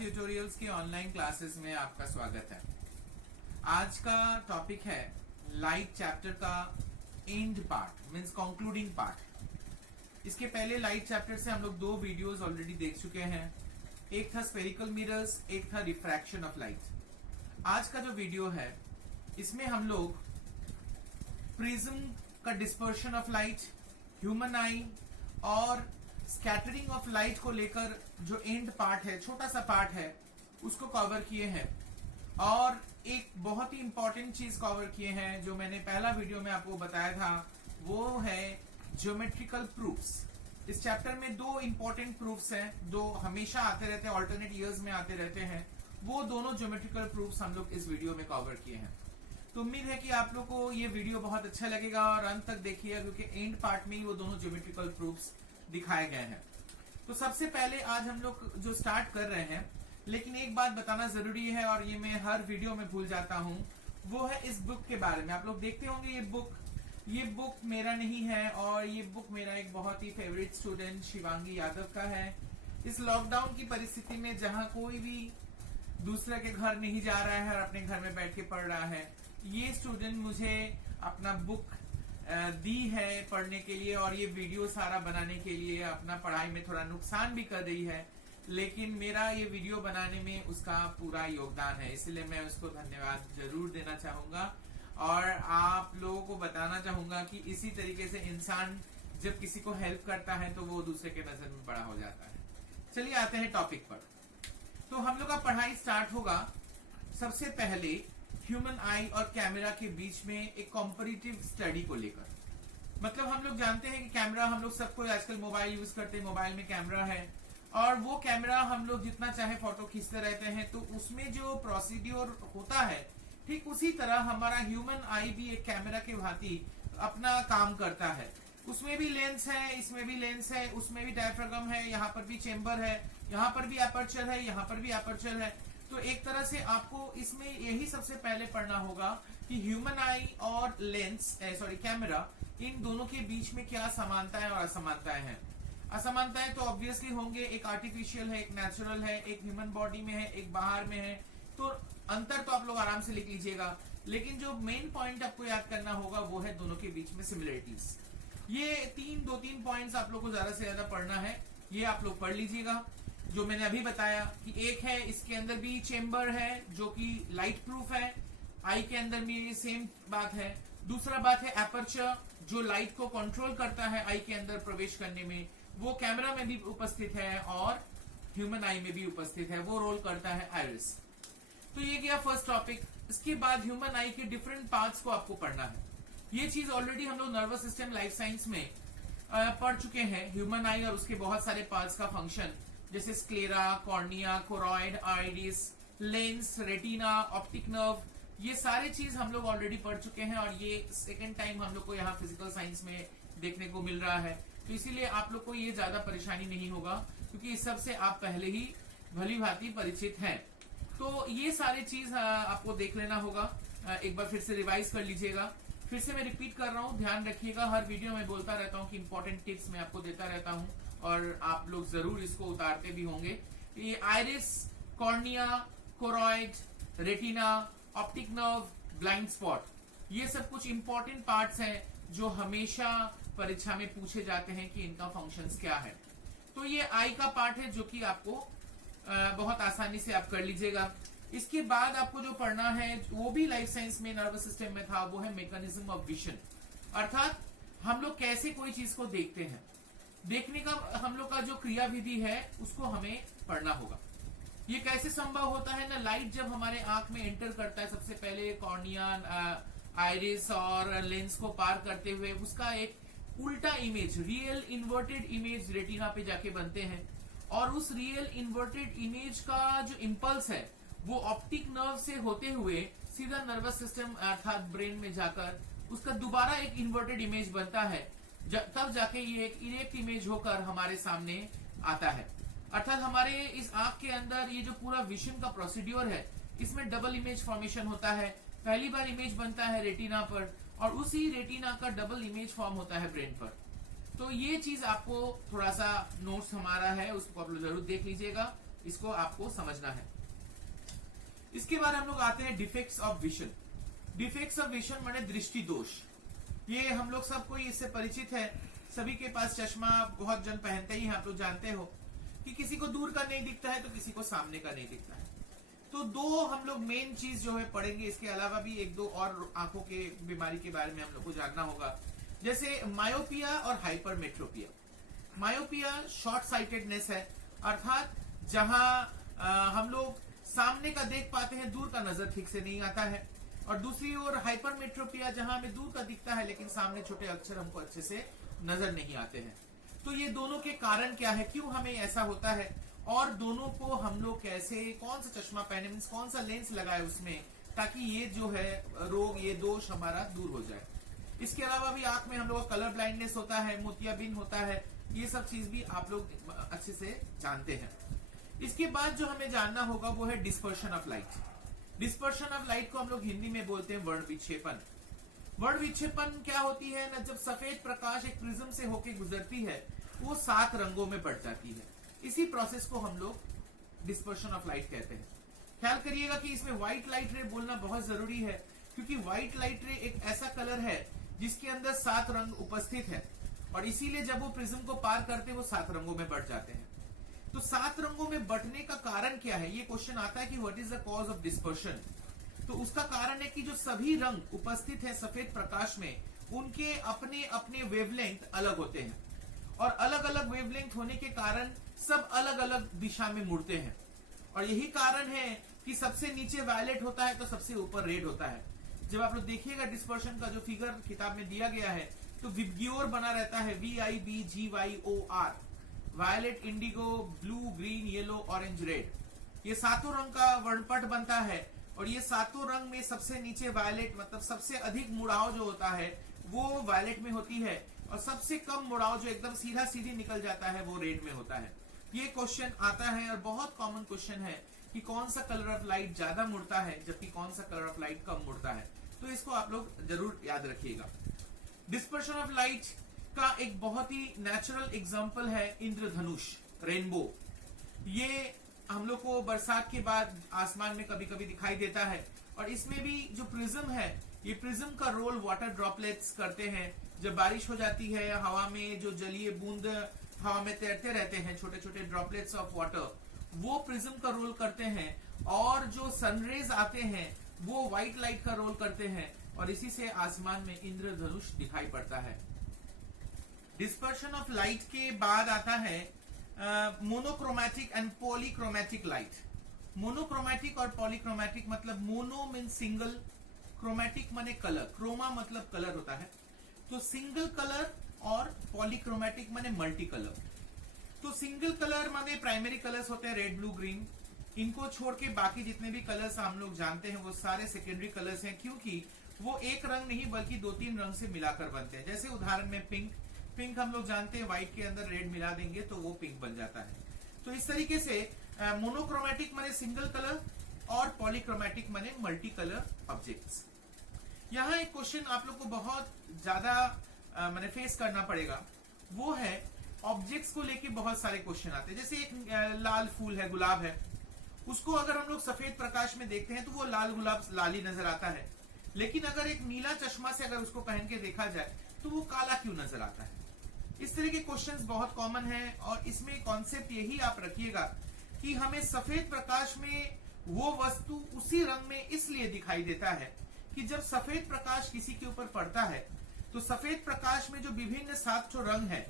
Tutorials के online classes में आपका स्वागत है। आज का टॉपिक है लाइट चैप्टर का and part means concluding part. इसके पहले लाइट चैप्टर से हम लोग दो वीडियोस ऑलरेडी देख चुके हैं। एक था स्फेरिकल मिरर्स, एक था रिफ्रैक्शन ऑफ लाइट। आज का जो वीडियो है इसमें हम लोग प्रिज्म का डिस्पर्शन ऑफ लाइट, ह्यूमन आई और स्कैटरिंग ऑफ लाइट को लेकर जो एंड पार्ट है, छोटा सा पार्ट है, उसको कवर किए हैं। और एक बहुत ही इंपॉर्टेंट चीज कवर किए हैं जो मैंने पहला वीडियो में आपको बताया था, वो है ज्योमेट्रिकल प्रूफ्स। इस चैप्टर में दो इंपॉर्टेंट प्रूफ्स हैं जो हमेशा आते रहते हैं, ऑल्टरनेट ईयर्स में आते रहते हैं। वो दोनों ज्योमेट्रिकल प्रूफ्स हम लोग इस वीडियो में कवर किए हैं। तो उम्मीद है कि आप लोग को ये वीडियो बहुत अच्छा लगेगा और अंत तक देखिएगा, क्योंकि एंड पार्ट में ही वो दोनों ज्योमेट्रिकल प्रूफ्स दिखाए गए हैं। तो सबसे पहले आज हम लोग जो स्टार्ट कर रहे हैं, लेकिन एक बात बताना जरूरी है और ये मैं हर वीडियो में भूल जाता हूं, वो है इस बुक के बारे में। आप लोग देखते होंगे ये बुक मेरा नहीं है और ये बुक मेरा एक बहुत ही फेवरेट स्टूडेंट शिवांगी यादव का है। इस लॉकडाउन की परिस्थिति में जहां कोई भी दूसरे के घर नहीं जा रहा है और अपने घर में बैठ के पढ़ रहा है, ये स्टूडेंट मुझे अपना बुक दी है पढ़ने के लिए और ये वीडियो सारा बनाने के लिए। अपना पढ़ाई में थोड़ा नुकसान भी कर रही है, लेकिन मेरा ये वीडियो बनाने में उसका पूरा योगदान है, इसलिए मैं उसको धन्यवाद जरूर देना चाहूंगा। और आप लोगों को बताना चाहूंगा कि इसी तरीके से इंसान जब किसी को हेल्प करता है तो वो दूसरे के नजर में बड़ा हो जाता है। चलिए आते हैं टॉपिक पर। तो हम लोग का पढ़ाई स्टार्ट होगा सबसे पहले ह्यूमन आई और कैमरा के बीच में एक कॉम्पैरेटिव स्टडी को लेकर। मतलब हम लोग जानते हैं कि कैमरा, हम लोग सबको आजकल मोबाइल यूज करते हैं, मोबाइल में कैमरा है और वो कैमरा हम लोग जितना चाहे फोटो खींचते रहते हैं। तो उसमें जो प्रोसीड्योर होता है, ठीक उसी तरह हमारा ह्यूमन आई भी एक कैमरा के भांति अपना काम करता है। उसमें भी लेंस है, इसमें भी लेंस है, उसमें भी डायफ्रागम है, यहाँ पर भी चेंबर है, यहाँ पर भी अपर्चर है, यहाँ पर भी अपर्चर है। तो एक तरह से आपको इसमें यही सबसे पहले पढ़ना होगा कि ह्यूमन आई और लेंस कैमरा, इन दोनों के बीच में क्या समानताएं और असमानताएं हैं। असमानताएं तो ऑब्वियसली होंगे, एक आर्टिफिशियल है, एक नेचुरल है, एक ह्यूमन बॉडी में है, एक बाहर में है। तो अंतर तो आप लोग आराम से लिख लीजिएगा, लेकिन जो मेन पॉइंट आपको याद करना होगा वो है दोनों के बीच में सिमिलरिटीज। ये दो तीन पॉइंट्स आप लोग को ज्यादा से ज्यादा पढ़ना है, ये आप लोग पढ़ लीजिएगा। जो मैंने अभी बताया कि एक है, इसके अंदर भी चेंबर है जो कि लाइट प्रूफ है, आई के अंदर भी सेम बात है। दूसरा बात है एपर्चर, जो लाइट को कंट्रोल करता है आई के अंदर प्रवेश करने में, वो कैमरा में भी उपस्थित है और ह्यूमन आई में भी उपस्थित है, वो रोल करता है आइरिस। तो ये गया फर्स्ट टॉपिक। इसके बाद ह्यूमन आई के डिफरेंट पार्ट्स को आपको पढ़ना है। ये चीज ऑलरेडी हम लोग नर्वस सिस्टम लाइफ साइंस में पढ़ चुके हैं, ह्यूमन आई और उसके बहुत सारे पार्ट्स का फंक्शन, जैसे sclera, cornea, choroid, iris, lens, retina, optic nerve, ये सारे चीज हम लोग ऑलरेडी पढ़ चुके हैं और ये सेकेंड टाइम हम लोग को यहाँ फिजिकल साइंस में देखने को मिल रहा है। तो इसीलिए आप लोग को ये ज्यादा परेशानी नहीं होगा, क्योंकि इस सब से आप पहले ही भली भांति परिचित हैं। तो ये सारी चीज आपको देख लेना होगा, एक बार फिर से रिवाइज कर लीजिएगा। फिर से मैं रिपीट कर रहा हूँ, ध्यान रखिएगा, हर वीडियो में बोलता रहता हूँ कि इंपॉर्टेंट टिप्स मैं आपको देता रहता हूँ और आप लोग जरूर इसको उतारते भी होंगे। ये iris, cornea, choroid, retina, optic nerve, blind spot, ये सब कुछ इंपॉर्टेंट पार्ट्स हैं जो हमेशा परीक्षा में पूछे जाते हैं कि इनका फंक्शंस क्या है। तो ये आई का पार्ट है जो कि आपको बहुत आसानी से आप कर लीजिएगा। इसके बाद आपको जो पढ़ना है, वो भी लाइफ साइंस में नर्वस सिस्टम में था, वो है मैकेनिज्म ऑफ विजन, अर्थात हम लोग कैसे कोई चीज को देखते हैं, देखने का हम लोग का जो क्रिया विधि है उसको हमें पढ़ना होगा। ये कैसे संभव होता है ना, लाइट जब हमारे आंख में एंटर करता है, सबसे पहले कॉर्निया, आइरिस और लेंस को पार करते हुए उसका एक उल्टा image, real inverted image retina पे जाके बनते हैं और उस रियल इन्वर्टेड इमेज का जो इम्पल्स है वो ऑप्टिक नर्व से होते हुए सीधा नर्वस सिस्टम अर्थात ब्रेन में जाकर उसका दोबारा एक इन्वर्टेड इमेज बनता है, तब जाके ये एक इरेक्ट इमेज होकर हमारे सामने आता है। अर्थात हमारे इस आंख के अंदर ये जो पूरा विजन का प्रोसीड्योर है, इसमें डबल इमेज फॉर्मेशन होता है। पहली बार इमेज बनता है रेटिना पर और उसी रेटिना का डबल इमेज फॉर्म होता है ब्रेन पर। तो ये चीज आपको थोड़ा सा नोट्स हमारा है, उसको आप लोग जरूर देख लीजिएगा। इसको आपको समझना है। इसके बाद हम लोग आते हैं defects of vision. Defects of vision माने दृष्टि दोष। ये हम लोग सबको इससे परिचित है, सभी के पास चश्मा बहुत जन पहनते ही हैं। आप लोग जानते हो कि किसी को दूर का नहीं दिखता है तो किसी को सामने का नहीं दिखता है। तो दो हम लोग मेन चीज जो है पढ़ेंगे, इसके अलावा भी एक दो और आंखों के बीमारी के बारे में हम लोग को जानना होगा, जैसे मायोपिया और हाइपरमेट्रोपिया। मायोपिया शॉर्ट साइटेडनेस है, अर्थात जहां हम लोग सामने का देख पाते हैं, दूर का नजर ठीक से नहीं आता है। और दूसरी ओर हाइपरमेट्रोपिया, जहां हमें दूर का दिखता है लेकिन सामने छोटे अक्षर हमको अच्छे से नजर नहीं आते हैं। तो ये दोनों के कारण क्या है, क्यों हमें ऐसा होता है, और दोनों को हम लोग कैसे, कौन सा चश्मा पहने, मीन्स कौन सा लेंस लगाए उसमें, ताकि ये जो है रोग, ये दोष हमारा दूर हो जाए। इसके अलावा भी आंख में हम लोग कलर ब्लाइंडनेस होता है, मोतियाबिंद होता है, ये सब चीज भी आप लोग अच्छे से जानते हैं। इसके बाद जो हमें जानना होगा वो है dispersion of light. Dispersion of light को हम लोग हिंदी में बोलते हैं वर्ण विक्षेपण। वर्ण विक्षेपण क्या होती है ना, जब सफेद प्रकाश एक प्रिज्म से होकर गुजरती है, वो 7 रंगों में बढ़ जाती है। इसी प्रोसेस को हम लोग डिस्पर्शन ऑफ लाइट कहते हैं। ख्याल करिएगा कि इसमें व्हाइट लाइट रे बोलना बहुत जरूरी है, क्योंकि व्हाइट लाइट रे एक ऐसा कलर है जिसके अंदर 7 रंग उपस्थित है, और इसीलिए जब वो प्रिज्म को पार करते वो 7 रंगों में बढ़ जाते हैं। तो 7 रंगों में बढ़ने का कारण क्या है, ये क्वेश्चन आता है कि what is the cause of dispersion. तो उसका कारण है कि जो सभी रंग उपस्थित है सफेद प्रकाश में, उनके अपने अपने वेवलेंथ अलग होते हैं, और अलग अलग वेवलेंथ होने के कारण सब अलग अलग दिशा में मुड़ते हैं। और यही कारण है कि सबसे नीचे वायलेट होता है तो सबसे ऊपर रेड होता है। जब आप लोग देखिएगा डिस्पर्शन का जो फिगर किताब में दिया गया है, तो विब्ग्योर बना रहता है, VIBGYOR, violet, indigo, blue, green, yellow, orange, red. ये 7 रंग का वर्णपट बनता है, और ये 7 रंग में सबसे नीचे वायलेट, मतलब सबसे अधिक मुड़ाव जो होता है वो वायलेट में होती है, और सबसे कम मुड़ाव जो एकदम सीधा सीधी निकल जाता है वो रेड में होता है। ये क्वेश्चन आता है और बहुत कॉमन क्वेश्चन है कि कौन सा कलर ऑफ लाइट ज्यादा मुड़ता है जबकि कौन सा कलर ऑफ लाइट कम मुड़ता है। तो इसको आप लोग जरूर याद रखिएगा। डिस्पर्शन ऑफ लाइट का एक बहुत ही नेचुरल एग्जांपल है इंद्रधनुष, रेनबो। ये हम लोग को बरसात के बाद आसमान में कभी कभी दिखाई देता है, और इसमें भी जो प्रिज्म है, ये प्रिज्म का रोल वाटर ड्रॉपलेट्स करते हैं। जब बारिश हो जाती है, हवा में जो जलीय बूंद हवा में तैरते रहते हैं, छोटे छोटे ड्रॉपलेट्स ऑफ वाटर, वो प्रिज्म का रोल करते हैं, और जो सनरेज आते हैं वो व्हाइट लाइट का रोल करते हैं, और इसी से आसमान में इंद्रधनुष दिखाई पड़ता है। डिस्पर्शन ऑफ लाइट के बाद आता है monochromatic and polychromatic light. Monochromatic और पॉलीक्रोमैटिक मतलब मोनो मीन सिंगल, क्रोमैटिक माने कलर, क्रोमा मतलब कलर होता है, तो सिंगल कलर, और पॉलीक्रोमैटिक माने मल्टी कलर। तो सिंगल कलर माने प्राइमरी कलर्स होते हैं रेड, ब्लू, ग्रीन। इनको छोड़ के बाकी जितने भी कलर्स हम लोग जानते हैं वो सारे सेकेंडरी कलर्स हैं, क्योंकि वो एक रंग नहीं बल्कि 2-3 रंग से मिलाकर बनते हैं। जैसे उदाहरण में पिंक, पिंक हम लोग जानते हैं व्हाइट के अंदर रेड मिला देंगे तो वो पिंक बन जाता है। तो इस तरीके से मोनोक्रोमैटिक माने सिंगल कलर, और पॉलीक्रोमैटिक माने मल्टी कलर ऑब्जेक्ट्स। यहाँ एक क्वेश्चन आप लोग को बहुत ज्यादा मैंने फेस करना पड़ेगा, वो है ऑब्जेक्ट्स को लेके बहुत सारे क्वेश्चन आते हैं। जैसे एक लाल फूल है, गुलाब है, उसको अगर हम लोग सफेद प्रकाश में देखते हैं तो वो लाल गुलाब लाली नजर आता है, लेकिन अगर एक नीला चश्मा से अगर उसको पहन के देखा जाए तो वो काला क्यों नजर आता है। इस तरह के क्वेश्चंस बहुत कॉमन है, और इसमें कॉन्सेप्ट यही आप रखिएगा कि हमें सफेद प्रकाश में वो वस्तु उसी रंग में इसलिए दिखाई देता है कि जब सफेद प्रकाश किसी के ऊपर पड़ता है तो सफेद प्रकाश में जो विभिन्न 7 रंग है,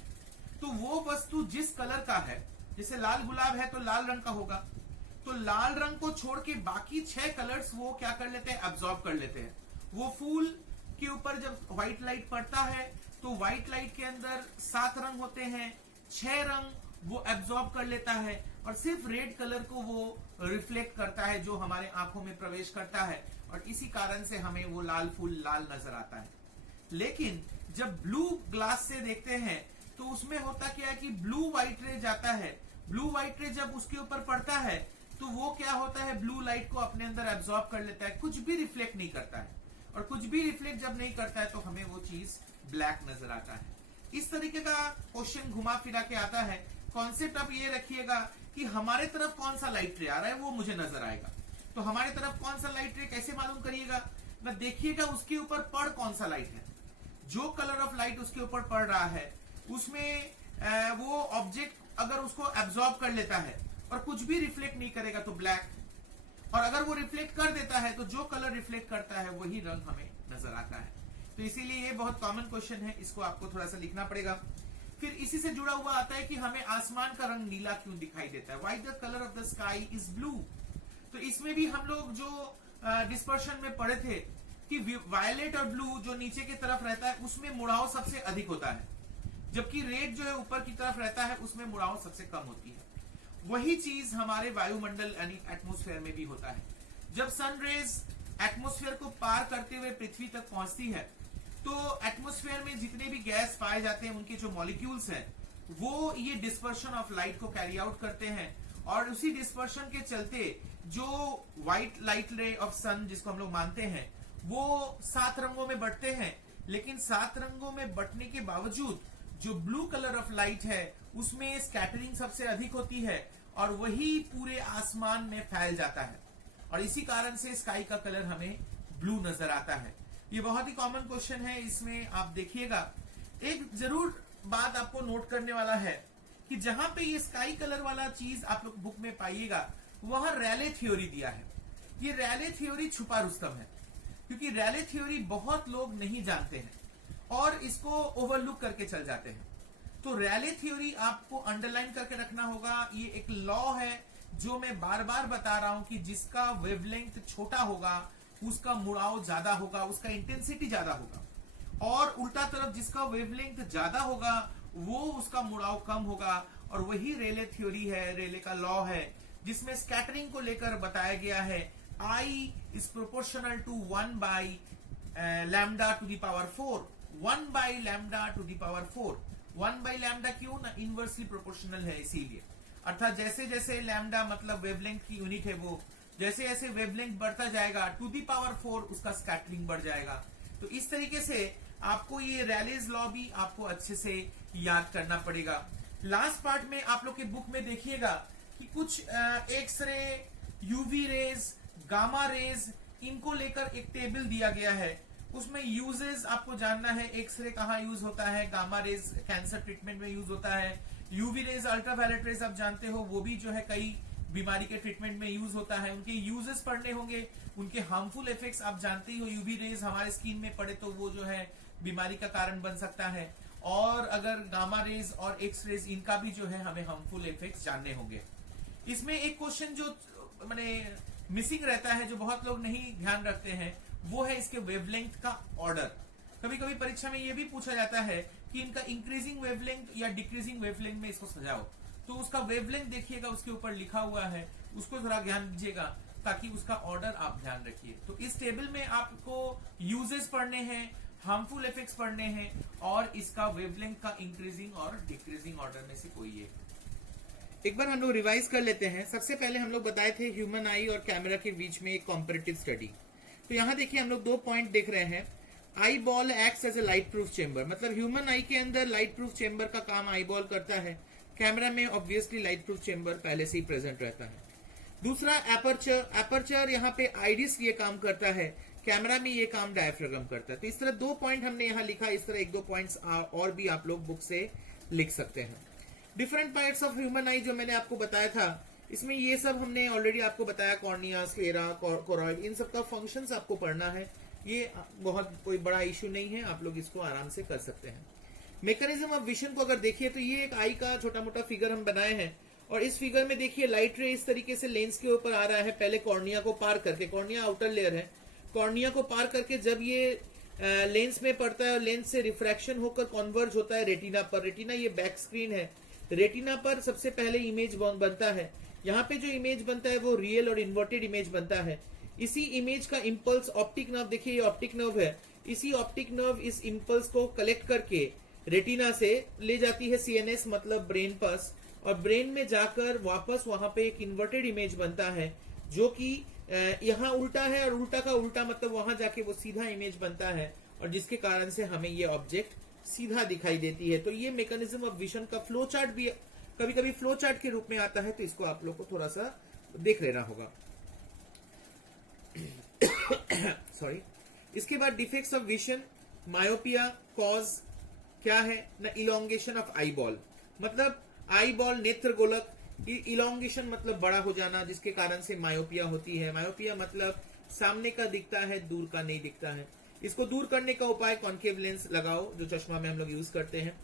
तो वो वस्तु जिस कलर का है, जैसे लाल गुलाब है तो लाल रंग का होगा, तो लाल रंग को छोड़ के बाकी 6 कलर्स वो क्या कर लेते हैं, एब्जॉर्ब कर लेते हैं। वो फूल के ऊपर जब व्हाइट लाइट पड़ता है तो व्हाइट लाइट के अंदर 7 रंग होते हैं, 6 रंग वो एब्जॉर्ब कर लेता है, और सिर्फ रेड कलर को वो रिफ्लेक्ट करता है जो हमारे आंखों में प्रवेश करता है, और इसी कारण से हमें वो लाल फूल लाल नजर आता है। लेकिन जब ब्लू ग्लास से देखते हैं तो उसमें होता क्या है कि ब्लू व्हाइट रे जाता है, ब्लू व्हाइट रे जब उसके ऊपर पड़ता है तो वो क्या होता है, ब्लू लाइट को अपने अंदर एब्जॉर्ब कर लेता है, कुछ भी रिफ्लेक्ट नहीं करता है, और कुछ भी रिफ्लेक्ट जब नहीं करता है तो हमें वो चीज ब्लैक नजर आता है। इस तरीके का क्वेश्चन घुमा फिरा के आता है। कॉन्सेप्ट आप ये रखिएगा कि हमारे तरफ कौन सा लाइट रे आ रहा है, वो मुझे नजर आएगा। तो हमारे तरफ कौन सा लाइट रे कैसे मालूम करिएगा ना, देखिएगा उसके ऊपर पड़ कौन सा लाइट है, जो कलर ऑफ लाइट उसके ऊपर पड़ रहा है उसमें वो ऑब्जेक्ट अगर उसको एब्जॉर्ब कर लेता है और कुछ भी रिफ्लेक्ट नहीं करेगा तो ब्लैक, और अगर वो रिफ्लेक्ट कर देता है तो जो कलर रिफ्लेक्ट करता है वही रंग हमें नजर आता है। तो इसीलिए ये बहुत कॉमन क्वेश्चन है, इसको आपको थोड़ा सा लिखना पड़ेगा। फिर इसी से जुड़ा हुआ आता है कि हमें आसमान का रंग नीला क्यों दिखाई देता है, why the colour of the sky is blue. तो इसमें भी हम लोग जो डिस्पर्शन में पढ़े थे कि वायलेट और ब्लू जो नीचे की तरफ रहता है उसमें मुड़ाव सबसे अधिक होता है, जबकि रेड जो है ऊपर की तरफ रहता है उसमें मुड़ाव सबसे कम होती है। वही चीज हमारे वायुमंडल यानी एटमॉस्फेयर में भी होता है। जब सन रेज एटमॉस्फेयर को पार करते हुए पृथ्वी तक पहुंचती है तो एटमॉस्फेयर में जितने भी गैस पाए जाते हैं उनके जो मॉलिक्यूल्स हैं वो ये डिस्पर्शन ऑफ लाइट को कैरी आउट करते हैं, और उसी डिस्पर्शन के चलते जो व्हाइट लाइट रे ऑफ सन जिसको हम लोग मानते हैं वो 7 रंगों में बंटते हैं। लेकिन 7 रंगों में बंटने के बावजूद जो ब्लू कलर ऑफ लाइट है उसमें स्कैटरिंग सबसे अधिक होती है और वही पूरे आसमान में फैल जाता है, और इसी कारण से स्काई का कलर हमें ब्लू नजर आता है। ये बहुत ही कॉमन क्वेश्चन है। इसमें आप देखिएगा एक जरूर बात आपको नोट करने वाला है कि जहां पे ये स्काई कलर वाला चीज आप लोग बुक में पाइएगा वहां रैले थ्योरी दिया है। ये रैले थ्योरी छुपा रुस्तम है, क्योंकि रैले थ्योरी बहुत लोग नहीं जानते हैं और इसको ओवरलुक करके चल जाते हैं। तो रैले थ्योरी आपको अंडरलाइन करके रखना होगा। ये एक लॉ है जो मैं बार बार बता रहा हूं कि जिसका वेवलेंथ छोटा होगा उसका मुड़ाव ज्यादा होगा, उसका इंटेंसिटी ज्यादा होगा, और उल्टा तरफ जिसका वेवलेंथ ज्यादा होगा वो उसका मुड़ाव कम होगा। और वही रेले थ्योरी है, रेले का लॉ है, जिसमें स्कैटरिंग को लेकर बताया गया है I is proportional to 1 by lambda to the power 4, 1 by lambda to the power 4। 1 by lambda क्यों ना, इनवर्सली प्रोपोर्शनल है इसीलिए, अर्थात जैसे जैसे लैम्डा मतलब वेवलेंथ की यूनिट है वो जैसे जैसे वेवलेंथ बढ़ता जाएगा टू दी पावर 4 उसका स्कैटरिंग बढ़ जाएगा। तो इस तरीके से आपको ये रैलेज लॉ भी आपको अच्छे से याद करना पड़ेगा। लास्ट पार्ट में आप लोग के बुक में देखिएगा कि कुछ X ray, UV rays, gamma rays, इनको लेकर एक टेबल दिया गया है। उसमें यूजेस आपको जानना है, एक्सरे कहाँ यूज होता है, गामा रेज कैंसर ट्रीटमेंट में यूज होता है, यूवी रेज अल्ट्रावायलेट रेज आप जानते हो वो भी जो है कई बीमारी के ट्रीटमेंट में यूज होता है। उनके यूजेस पढ़ने होंगे, उनके हार्मफुल इफेक्ट्स आप जानते ही हो। यूवी रेज हमारे स्किन में पड़े तो वो जो है बीमारी का कारण बन सकता है, और अगर गामा रेज और एक्स रेज इनका भी जो है हमें हार्मफुल इफेक्ट्स जानने होंगे। इसमें एक क्वेश्चन जो माने मिसिंग रहता है, जो बहुत लोग नहीं ध्यान रखते हैं, वो है इसके वेवलेंथ का ऑर्डर। कभी कभी परीक्षा में ये भी पूछा जाता है कि इनका इंक्रीजिंग वेवलेंथ या डिक्रीजिंग वेवलेंथ में इसको सजाओ, तो उसका वेवलेंथ देखिएगा उसके ऊपर लिखा हुआ है, उसको थोड़ा ध्यान दीजिएगा ताकि उसका ऑर्डर आप ध्यान रखिए। तो इस टेबल में आपको यूजेस पढ़ने हैं, हार्मफुल इफेक्ट्स पढ़ने हैं, और इसका वेवलेंथ का इंक्रीजिंग और डिक्रीजिंग ऑर्डर में से कोई एक बार हम लोग रिवाइज कर लेते हैं। सबसे पहले हम लोग बताए थे ह्यूमन आई और कैमरा के बीच में एक कॉम्पैरेटिव स्टडी। तो यहाँ देखिए हम लोग 2 पॉइंट देख रहे हैं। Eyeball acts as a light proof chamber, मतलब ह्यूमन आई के अंदर लाइट प्रूफ चेंबर का काम आई बॉल करता है। कैमरा में ऑब्वियसली लाइट प्रूफ चेंबर पहले से ही प्रेजेंट रहता है। दूसरा एपर्चर, एपर्चर यहाँ पे आइरिस ये काम करता है, कैमरा में ये काम डायफ्रागम करता है। तो इस तरह 2 पॉइंट हमने यहाँ लिखा, इस तरह 1-2 पॉइंट्स और भी आप लोग बुक से लिख सकते हैं। डिफरेंट पार्ट्स ऑफ ह्यूमन आई जो मैंने आपको बताया था, इसमें ये सब हमने ऑलरेडी आपको बताया, कॉर्निया, स्क्लेरा, कोरॉइड, इन सब का फंक्शंस आपको पढ़ना है। ये बहुत कोई बड़ा इशू नहीं है, आप लोग इसको आराम से कर सकते हैं। मैकेनिज्म ऑफ विजन को अगर देखिए तो ये एक आई का छोटा मोटा फिगर हम बनाए हैं, और इस फिगर में देखिए लाइट रे इस तरीके से लेंस के ऊपर आ रहा है, पहले कॉर्निया को पार करके, कॉर्निया आउटर लेयर है, कॉर्निया को पार करके जब ये लेंस में पड़ता है और लेंस से रिफ्रैक्शन होकर कॉन्वर्ज होता है रेटिना पर। रेटिना ये बैक स्क्रीन है, रेटिना पर सबसे पहले इमेज बनता है। यहाँ पे जो इमेज बनता है वो रियल और इन्वर्टेड इमेज बनता है। इसी इमेज का इम्पल्स ऑप्टिक नर्व, देखिए ये ऑप्टिक नर्व है, इसी ऑप्टिक नर्व इस इम्पल्स को कलेक्ट करके रेटिना से ले जाती है सीएनएस मतलब ब्रेन पास, और ब्रेन में जाकर वापस वहां पे एक इन्वर्टेड इमेज बनता है जो कि यहाँ उल्टा है, और उल्टा का उल्टा मतलब वहां जाके वो सीधा इमेज बनता है, और जिसके कारण से हमें ये ऑब्जेक्ट सीधा दिखाई देती है। तो ये मैकेनिज्म ऑफ विजन का फ्लो चार्ट भी कभी कभी फ्लो चार्ट के रूप में आता है, तो इसको आप लोग को थोड़ा सा देख लेना होगा। सॉरी। इसके बाद defects of vision, myopia cause क्या है ना, इलोंगेशन ऑफ आई बॉल, मतलब आई बॉल नेत्र गोलक, इलोंगेशन मतलब बड़ा हो जाना, जिसके कारण से मायोपिया होती है। मायोपिया मतलब सामने का दिखता है, दूर का नहीं दिखता है। इसको दूर करने का उपाय कॉन्केव लेंस लगाओ, जो चश्मा में हम लोग यूज करते हैं।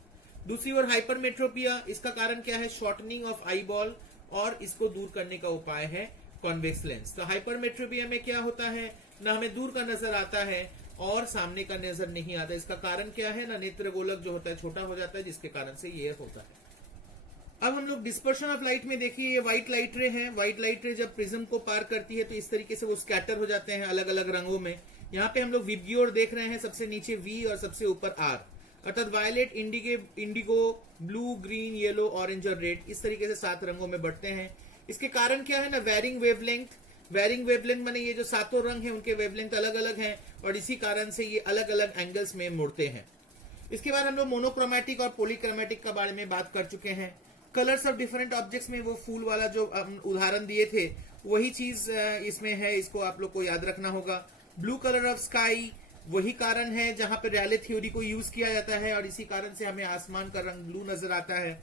दूसरी ओर हाइपरमेट्रोपिया, इसका कारण क्या है, शॉर्टनिंग ऑफ आई बॉल, और इसको दूर करने का उपाय है कॉन्वेक्स लेंस। तो हाइपरमेट्रोपिया में क्या होता है ना, हमें दूर का नजर आता है और सामने का नजर नहीं आता। इसका कारण क्या है ना, नेत्र गोलक जो होता है छोटा हो जाता है, जिसके कारण से ये होता है। अब हम लोग डिस्पर्शन ऑफ लाइट में देखिए, ये व्हाइट लाइट रे है। व्हाइट लाइट रे जब प्रिज्म को पार करती है तो इस तरीके से वो स्कैटर हो जाते हैं अलग अलग रंगों में। यहाँ पे हम लोग विब्ग्योर देख रहे हैं, सबसे नीचे वी और सबसे ऊपर आर, अर्थात violet, indigo, blue, green, yellow, orange और रेड, इस तरीके से 7 रंगों में बढ़ते हैं। इसके कारण क्या है ना, वेरिंग वेवलेंथ। वेरिंग वेवलेंथ माने ये जो 7 रंग हैं उनके वेवलेंथ अलग अलग हैं, और इसी कारण से ये अलग अलग एंगल्स में मुड़ते हैं। इसके बाद हम लोग मोनोक्रोमेटिक और पॉलीक्रोमेटिक के बारे में बात कर चुके हैं। कलर्स ऑफ डिफरेंट ऑब्जेक्ट्स में वो फूल वाला जो उदाहरण दिए थे, वही चीज इसमें है, इसको आप लोग को याद रखना होगा। ब्लू कलर ऑफ स्काई, वही कारण है जहां पर रैले थ्योरी को यूज किया जाता है, और इसी कारण से हमें आसमान का रंग ब्लू नजर आता है।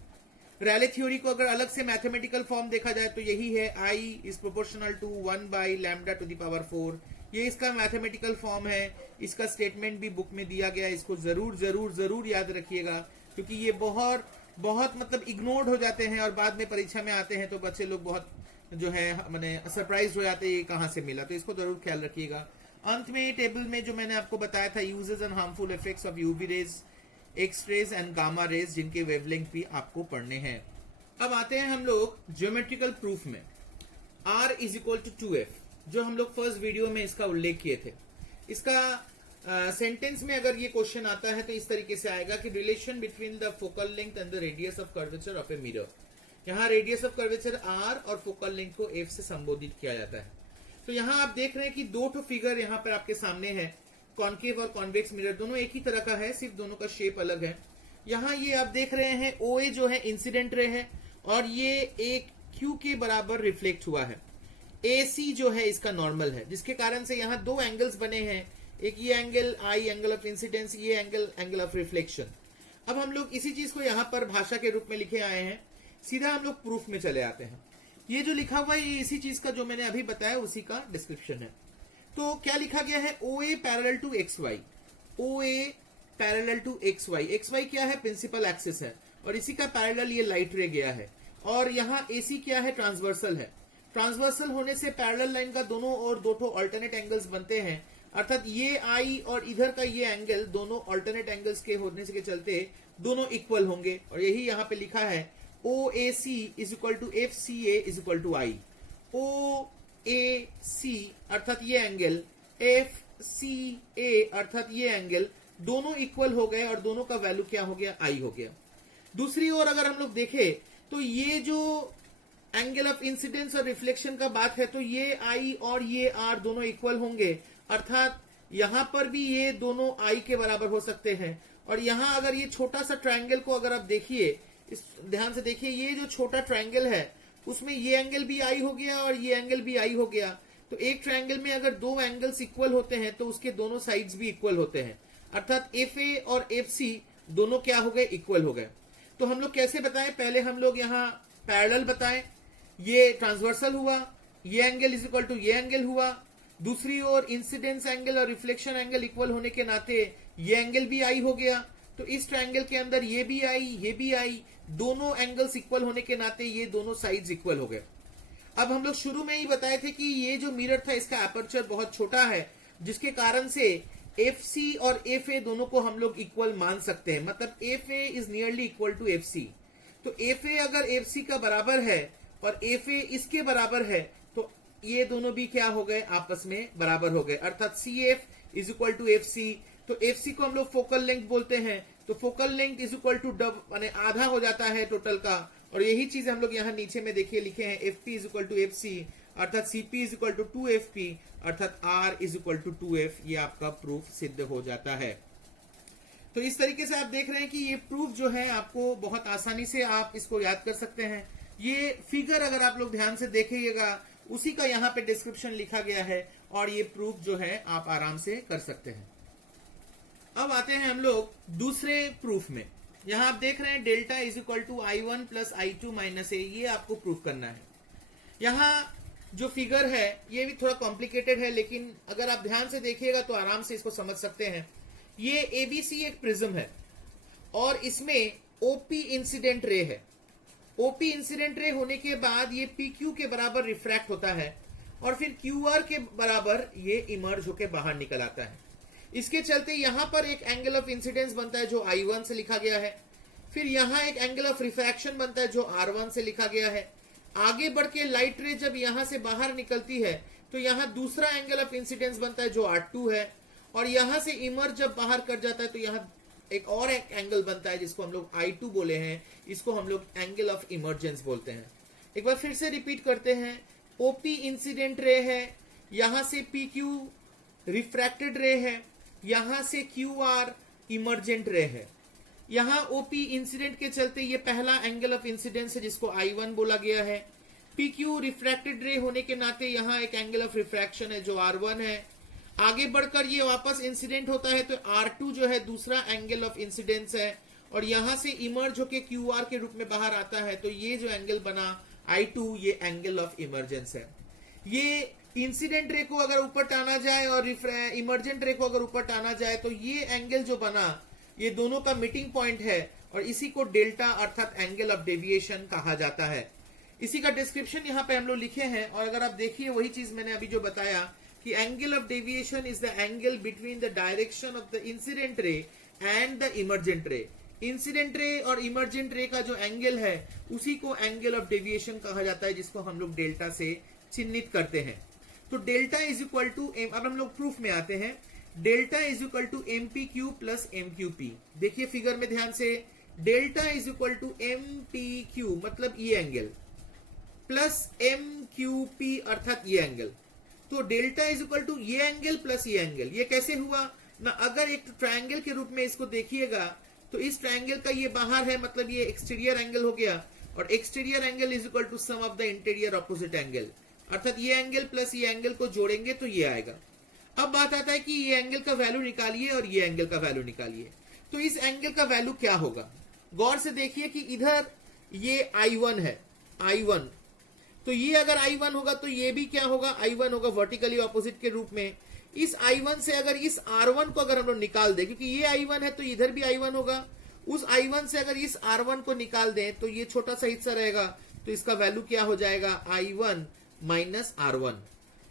रैले थ्योरी को अगर अलग से मैथमेटिकल फॉर्म देखा जाए तो यही है, आई इज प्रोपोर्शनल टू 1/λ⁴। ये इसका मैथमेटिकल फॉर्म है। इसका स्टेटमेंट भी बुक में दिया गया है, इसको जरूर जरूर जरूर याद रखिएगा, क्योंकि ये बहुत बहुत मतलब इग्नोर्ड हो जाते हैं, और बाद में परीक्षा में आते हैं तो बच्चे लोग बहुत जो है मैंने सरप्राइज हो जाते हैं ये कहां से मिला, तो इसको जरूर ख्याल रखिएगा। अंत में टेबल में जो मैंने आपको बताया था, uses and harmful effects of UV rays, X rays and gamma rays, जिनके वेवलेंथ भी आपको पढ़ने हैं। अब आते हैं हम लोग ज्योमेट्रिकल प्रूफ में। R is equal to 2F, जो हम लोग फर्स्ट वीडियो में इसका उल्लेख किए थे। इसका सेंटेंस में अगर ये क्वेश्चन आता है तो इस तरीके से आएगा कि relation between the focal length and the radius of curvature of a mirror. यहाँ रेडियस ऑफ कर्वेचर R और फोकल लेंथ को F से संबोधित किया जाता है। तो यहाँ आप देख रहे हैं कि 2 फिगर यहाँ पर आपके सामने है, कॉन्केव और कॉन्वेक्स मिरर, दोनों एक ही तरह का है, सिर्फ दोनों का शेप अलग है। यहाँ ये आप देख रहे हैं OA जो है इंसिडेंट रे है, और ये एक Q के बराबर रिफ्लेक्ट हुआ है। AC जो है इसका नॉर्मल है, जिसके कारण से यहाँ 2 एंगल्स बने हैं, एक ये angle I, angle of incidence, ये एंगल ऑफ रिफ्लेक्शन। अब हम लोग इसी चीज को यहाँ पर भाषा के रूप में लिखे आए हैं। सीधा हम लोग प्रूफ में चले आते हैं। ये जो लिखा हुआ है ये इसी चीज का जो मैंने अभी बताया उसी का डिस्क्रिप्शन है। तो क्या लिखा गया है, OA parallel to XY, OA parallel to XY। XY क्या है, प्रिंसिपल एक्सिस है, और इसी का पैरेलल ये लाइट रे गया है। और यहाँ AC क्या है, ट्रांसवर्सल है। ट्रांसवर्सल होने से पैरेलल लाइन का दोनों और 2 अल्टरनेट एंगल्स बनते हैं, अर्थात ये आई और इधर का ये एंगल दोनों अल्टरनेट एंगल्स के होने के चलते दोनों इक्वल होंगे, और यही यहाँ पे लिखा है OAC is equal to FCA is equal to I। OAC अर्थात ये एंगल, FCA अर्थात ये एंगल, दोनों इक्वल हो गए और दोनों का वैल्यू क्या हो गया, I हो गया। दूसरी ओर अगर हम लोग देखें तो ये जो एंगल ऑफ इंसिडेंस और रिफ्लेक्शन का बात है, तो ये I और ये R दोनों इक्वल होंगे, अर्थात यहां पर भी ये दोनों I के बराबर हो सकते हैं। और यहां अगर ये छोटा सा ट्रायंगल को अगर आप देखिए, इस ध्यान से देखिए, ये जो छोटा ट्रायंगल है उसमें ये एंगल भी I हो गया और ये एंगल भी I हो गया। तो एक ट्रायंगल में अगर 2 एंगल्स इक्वल होते हैं तो उसके दोनों साइड्स भी इक्वल होते हैं, अर्थात FA और FC दोनों क्या हो गए, इक्वल हो गए। तो हम लोग कैसे बताएं, पहले हम लोग यहाँ पैरेलल बताएं, ये ट्रांसवर्सल हुआ, ये एंगल इज इक्वल टू ये एंगल हुआ। दूसरी ओर इंसिडेंस एंगल और रिफ्लेक्शन एंगल इक्वल होने के नाते ये एंगल भी I हो गया। तो इस ट्रायंगल के अंदर ये भी I, ये भी I, दोनों एंगल्स इक्वल होने के नाते ये दोनों साइड्स इक्वल हो गए। अब हम लोग शुरू में ही बताए थे कि ये जो मिरर था इसका एपर्चर बहुत छोटा है, जिसके कारण से FC और FA दोनों को हम लोग इक्वल मान सकते हैं, मतलब FA is nearly equal to FC। तो FA अगर FC का बराबर है और FA इसके बराबर है तो ये दोनों भी क्या हो गए, आपस में बराबर हो गए, अर्थात CF is equal to FC। तो FC को हम लोग फोकल लेंथ बोलते हैं, तो focal length is equal to माने आधा हो जाता है टोटल का। और यही चीज हम लोग यहाँ नीचे में देखिए लिखे हैं, FP is equal to FC, अर्थात CP is equal to 2FP, अर्थात R is equal to 2F। ये आपका प्रूफ सिद्ध हो जाता है। तो इस तरीके से आप देख रहे हैं कि ये प्रूफ जो है आपको बहुत आसानी से आप इसको याद कर सकते हैं। ये फिगर अगर आप लोग ध्यान से देखिएगा उसी का यहाँ पे डिस्क्रिप्शन लिखा गया है और ये प्रूफ जो है आप आराम से कर सकते हैं। अब आते हैं हम लोग दूसरे प्रूफ में। यहाँ आप देख रहे हैं delta is equal to I1 plus I2 minus A, ये आपको प्रूफ करना है। यहाँ जो फिगर है ये भी थोड़ा कॉम्प्लिकेटेड है, लेकिन अगर आप ध्यान से देखिएगा तो आराम से इसको समझ सकते हैं। ये ABC एक प्रिज्म है और इसमें OP इंसिडेंट रे है। OP इंसिडेंट रे होने के बाद ये PQ के बराबर रिफ्रैक्ट होता है और फिर QR के बराबर ये इमर्ज होके बाहर निकल आता है। इसके चलते यहां पर एक एंगल ऑफ इंसिडेंस बनता है जो I1 से लिखा गया है, फिर यहां एक एंगल ऑफ रिफ्रैक्शन बनता है जो R1 से लिखा गया है। आगे बढ़ के लाइट रे जब यहां से बाहर निकलती है तो यहां दूसरा एंगल ऑफ इंसिडेंस बनता है जो R2 है, और यहां से इमर्ज जब बाहर कर जाता है तो यहां एक और एक एंगल बनता है जिसको हम लोग I2 बोले हैं, इसको हम लोग एंगल ऑफ इमर्जेंस बोलते हैं। एक बार फिर से रिपीट करते हैं, OP इंसिडेंट रे है, यहां से PQ रिफ्रैक्टेड रे है, यहां से QR इमर्जेंट रे है। यहां OP इंसिडेंट के चलते ये पहला एंगल ऑफ इंसिडेंस है जिसको I1 बोला गया है। PQ रिफ्रैक्टेड रे होने के नाते यहां एक एंगल ऑफ रिफ्रैक्शन है जो R1 है। आगे बढ़कर ये वापस इंसिडेंट होता है तो R2 जो है दूसरा एंगल ऑफ इंसिडेंस है, और यहां से इमर्ज होके QR के रूप में बाहर आता है तो ये जो एंगल बना I2 ये एंगल ऑफ इमर्जेंस है। ये इंसिडेंट रे को अगर ऊपर टाना जाए और इमर्जेंट रे को अगर ऊपर टाना जाए तो ये एंगल जो बना ये दोनों का मीटिंग पॉइंट है और इसी को डेल्टा अर्थात एंगल ऑफ डेविएशन कहा जाता है। इसी का डिस्क्रिप्शन यहाँ पे हम लोग लिखे हैं, और अगर आप देखिए वही चीज मैंने अभी जो बताया कि angle of deviation is the angle between the direction of the incident ray and the emergent रे। इंसिडेंट रे और इमर्जेंट रे का जो एंगल है उसी को एंगल ऑफ डेविएशन कहा जाता है, जिसको हम लोग डेल्टा से चिन्हित करते हैं। तो डेल्टा इज इक्वल टू अब हम लोग प्रूफ में आते हैं। Delta is equal to MPQ plus MQP। देखिए फिगर में ध्यान से, delta is equal to MPQ मतलब ये एंगल प्लस MQP अर्थात ये एंगल। तो डेल्टा इज इक्वल टू ये एंगल प्लस ये एंगल। ये कैसे हुआ ना, अगर एक ट्रायंगल के रूप में इसको देखिएगा तो इस ट्रायंगल का ये बाहर है मतलब ये एक्सटीरियर एंगल हो गया, और exterior angle is equal to sum of the interior opposite angle, अर्थात ये एंगल प्लस ये एंगल को जोड़ेंगे तो ये आएगा। अब बात आता है कि ये एंगल का वैल्यू निकालिए और ये एंगल का वैल्यू निकालिए। तो इस एंगल का वैल्यू क्या होगा, गौर से देखिए कि इधर ये I1 है, I1, तो ये अगर I1 होगा तो ये भी क्या होगा, I1 होगा वर्टिकली ऑपोजिट के रूप में। इस I1 से अगर इस R1 को अगर हम लोग निकाल दें, क्योंकि ये I1 है तो इधर भी I1 होगा, उस I1 से अगर इस R1 को निकाल दें तो ये छोटा सा हिस्सा रहेगा, तो इसका वैल्यू क्या हो जाएगा, I1 माइनस R1।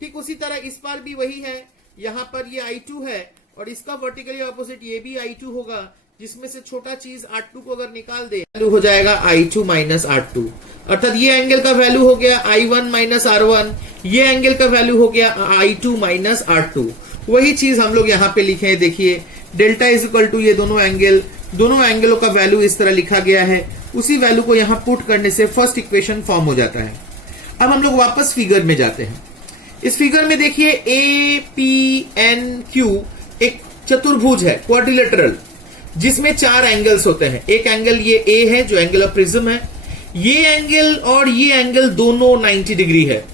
ठीक उसी तरह इस पर भी वही है, यहां पर ये I2 है और इसका वर्टिकली ऑपोजिट ये भी I2 होगा, जिसमें से छोटा चीज R2 को अगर निकाल दे वैल्यू हो जाएगा I2 माइनस R2, अर्थात ये एंगल का वैल्यू हो गया I1 माइनस R1, ये एंगल का वैल्यू हो गया I2 माइनस R2। वही चीज हम लोग यहाँ पे लिखे हैं, देखिए डेल्टा इज इक्वल टू ये दोनों एंगलों का वैल्यू इस तरह लिखा गया है। उसी वैल्यू को यहाँ पुट करने से फर्स्ट इक्वेशन फॉर्म हो जाता है। अब हम लोग वापस फिगर में जाते हैं। इस फिगर में देखिए APNQ एक चतुर्भुज है, क्वाड्रिलेटरल, जिसमें 4 एंगल्स होते हैं। एक एंगल ये A है जो एंगल ऑफ प्रिज्म है, ये एंगल और ये एंगल दोनों 90 डिग्री है।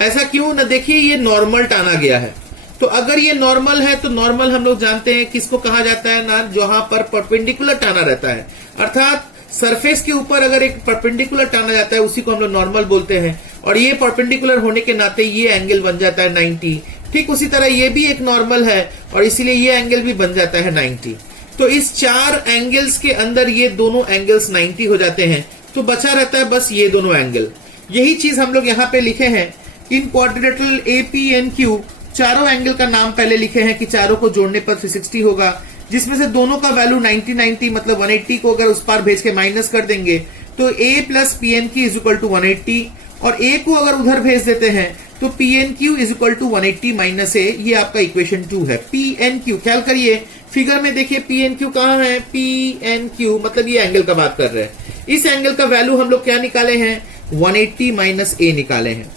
ऐसा क्यों ना, देखिए ये नॉर्मल टाना गया है, तो अगर ये नॉर्मल है तो नॉर्मल हम लोग जानते हैं किसको कहा जाता है ना, जहां पर परपेंडिकुलर टाना रहता है, अर्थात सरफेस के ऊपर अगर एक परपेंडिकुलर टाना जाता है उसी को हम लोग नॉर्मल बोलते हैं, और ये परपेंडिकुलर होने के नाते ये एंगल बन जाता है 90। ठीक उसी तरह ये भी एक नॉर्मल है और इसीलिए ये एंगल भी बन जाता है 90। तो इस 4 एंगल्स के अंदर ये दोनों एंगल्स 90 हो जाते हैं, तो बचा रहता है बस ये दोनों एंगल। यही चीज हम लोग यहाँ पे लिखे हैं, इन क्वाड्रिलेटरल APNQ चारों एंगल का नाम पहले लिखे हैं कि चारों को जोड़ने पर 360 होगा, जिसमें से दोनों का वैल्यू 90 मतलब 180 को अगर उस पार भेज के माइनस कर देंगे तो A plus PNQ is equal to 180, और A को अगर उधर भेज देते हैं तो PNQ is equal to 180 minus A, ये आपका इक्वेशन 2 है। PNQ ख्याल करिए, फिगर में देखिए PNQ कहाँ है, PNQ मतलब ये एंगल का बात कर रहे हैं। इस एंगल का वैल्यू हम लोग क्या निकाले हैं, 180 माइनस A निकाले हैं।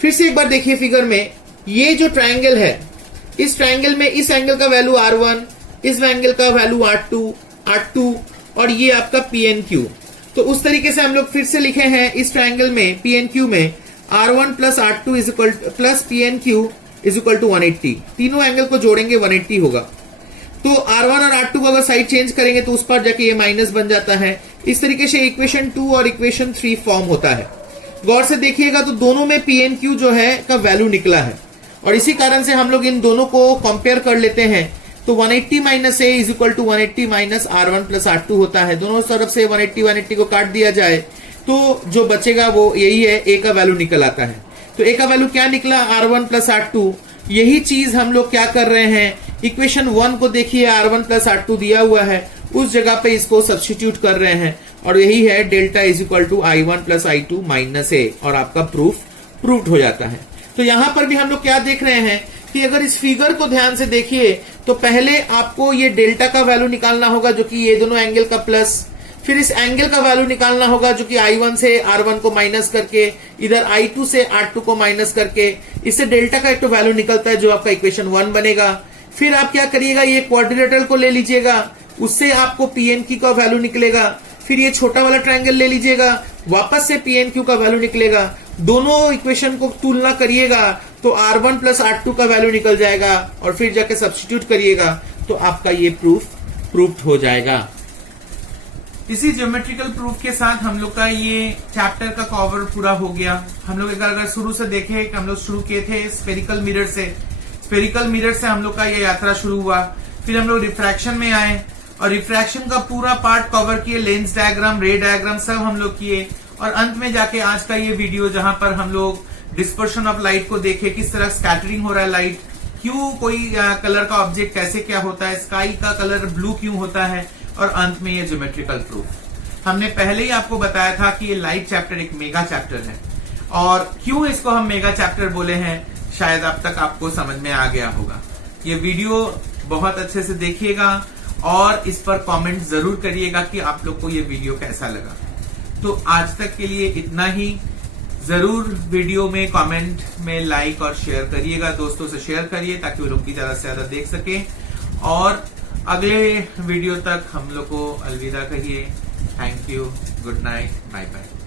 फिर से एक बार देखिए फिगर में, ये जो ट्रायंगल है, इस ट्रायंगल में इस एंगल का वैल्यू R1, इस एंगल का वैल्यू R2 और ये आपका PNQ। तो उस तरीके से हम लोग फिर से लिखे हैं इस ट्रायंगल में PNQ में R1 plus R2 is equal plus PNQ is equal to 180। तीनों एंगल को जोड़ेंगे 180 होगा। तो R1 और R2 को अगर साइड चेंज करेंगे तो उस पर जाके ये माइनस बन जाता है। इस तरीके से इक्वेशन 2 और इक्वेशन 3 फॉर्म होता है। गौर से देखिएगा तो दोनों में PNQ जो है का वैल्यू निकला है और इसी कारण से हम लोग इन दोनों को कंपेयर कर लेते हैं। तो 180 minus A is equal to 180 minus R1 plus R2 होता है। दोनों तरफ से 180 को काट दिया जाए तो जो बचेगा वो यही है, ए का वैल्यू निकल आता है। तो ए का वैल्यू क्या निकला? R1 plus R2। यही चीज हम लोग क्या कर रहे हैं, इक्वेशन 1 को देखिए, R1 प्लस R2 दिया हुआ है, उस जगह पे इसको सब्स्टिट्यूट कर रहे हैं और यही है delta is equal to I1 plus I2 minus A और आपका प्रूव्ड हो जाता है। तो यहां पर भी हम लोग क्या देख रहे हैं कि अगर इस फिगर को ध्यान से देखिए तो पहले आपको ये डेल्टा का वैल्यू निकालना होगा जो कि ये दोनों एंगल का प्लस, फिर इस एंगल का वैल्यू निकालना होगा जो कि I1 से R1 को माइनस करके, इधर I2 से R2 को माइनस करके, इससे डेल्टा का एक तो वैल्यू निकलता है जो आपका इक्वेशन 1 बनेगा। फिर आप क्या करिएगा, ये क्वाड्रिलेटरल को ले लीजिएगा, उससे आपको PNQ का वैल्यू निकलेगा। फिर ये छोटा वाला ट्रायंगल ले लीजिएगा, वापस से PNQ का वैल्यू निकलेगा। दोनों इक्वेशन को तुलना करिएगा तो R1 प्लस R2 का वैल्यू निकल जाएगा और फिर जाके सब्स्टिट्यूट करिएगा तो आपका ये प्रूफ हो जाएगा। इसी ज्योमेट्रिकल प्रूफ के साथ हम लोग का ये चैप्टर का कवर पूरा हो गया। हम लोग अगर शुरू से देखें, हम लोग शुरू किए थे स्फेरिकल मिरर से हम लोग का ये यात्रा शुरू हुआ। फिर हम लोग रिफ्रैक्शन में आए और रिफ्रैक्शन का पूरा पार्ट कवर किए, लेंस डायग्राम, रे डायग्राम सब हम लोग किए और अंत में जाके आज का ये वीडियो जहां पर हम लोग डिस्पर्शन ऑफ लाइट को देखे, किस तरह स्कैटरिंग हो रहा है लाइट, क्यों कोई कलर का ऑब्जेक्ट कैसे क्या होता है, स्काई का कलर ब्लू क्यों होता है और अंत में ये ज्योमेट्रिकल प्रूफ। हमने पहले ही आपको बताया था कि ये लाइट चैप्टर एक मेगा चैप्टर है और क्यों इसको हम मेगा चैप्टर बोले हैं शायद अब तक आपको समझ में आ गया होगा। ये वीडियो बहुत अच्छे से देखिएगा और इस पर कमेंट जरूर करिएगा कि आप लोग को ये वीडियो कैसा लगा। तो आज तक के लिए इतना ही। जरूर वीडियो में कमेंट में लाइक और शेयर करिएगा, दोस्तों से शेयर करिए ताकि वो लोग भी ज्यादा से ज्यादा देख सके और अगले वीडियो तक हम लोग को अलविदा कहिए। Thank you, good night, bye bye.